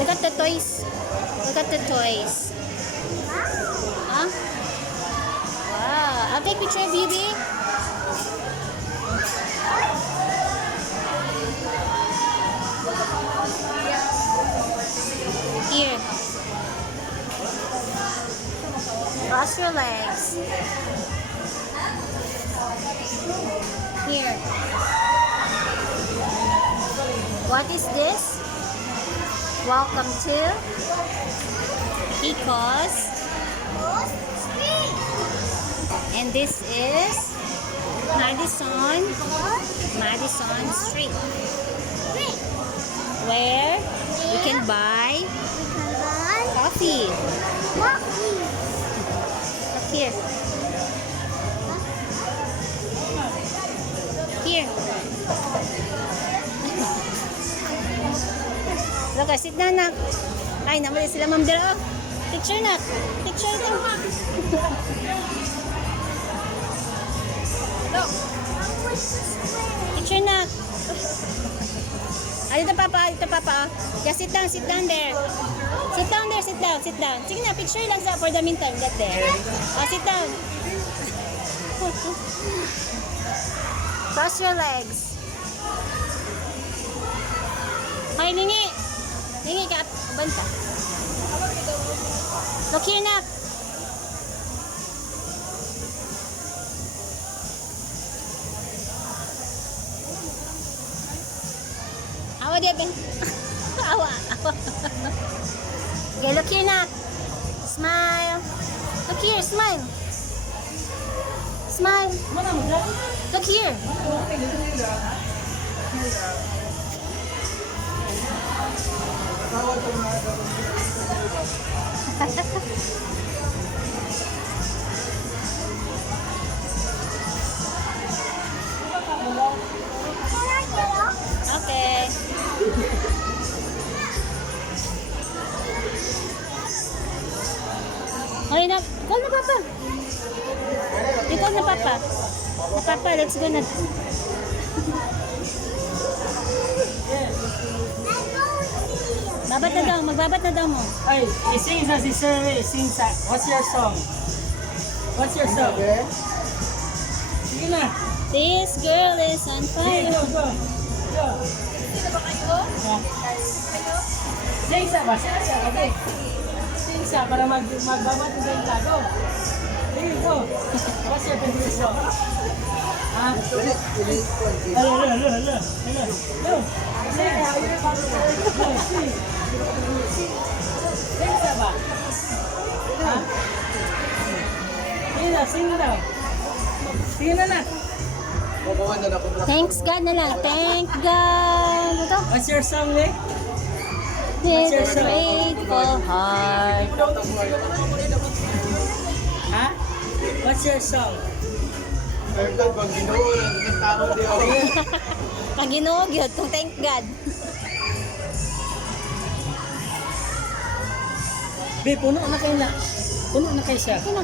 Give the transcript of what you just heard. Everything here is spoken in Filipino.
Look at the toys. Look at the toys. Huh? Wow. I'll take picture of you, babe. Here. Cross your legs. Here. What is this? Welcome to Ecos. And this is Madison Street. Where you can buy coffee. Look here. Here. Look, sit down, nak. Ay, namali sila, Ma'am Del. Oh, picture, nak. Picture ito. Picture, nak. Ah, dito, papa. Dito, papa. Yeah, sit down there. Sit down there, sit down. Sige na, picture lang sa for the meantime. That there. Oh, sit down. Cross your legs. Ay, lingi. Lingi ka. Banta. Look here, nak. Awa, Debe. Awa. Okay, look here, nak. Smile. Look here, smile. Smile. Look here. Okay. Okay na. Call na papa. Call na papa. Na papa, let's go na. Babat na daw, magbabat na daw mo. Hey, sing sa si Sir Ray, sing sa. What's your song? What's your song? Sige na. This girl is on Sige, fire. go. Sino ba kayo? Sing sa ba? Sing sa, okay. Sing sa para magbabat na yung lago. Sige, go. What's your favorite song? Ha? Hello. Sing. Sing sa ba? Ha? Sing daw. Sige na. Thanks God na lang. Thank God. Ito. What's your song, Nick? With a grateful heart. Ha? What's your song? Pag ginuog yun, thank God. Be, puno na kayo siya. Sino?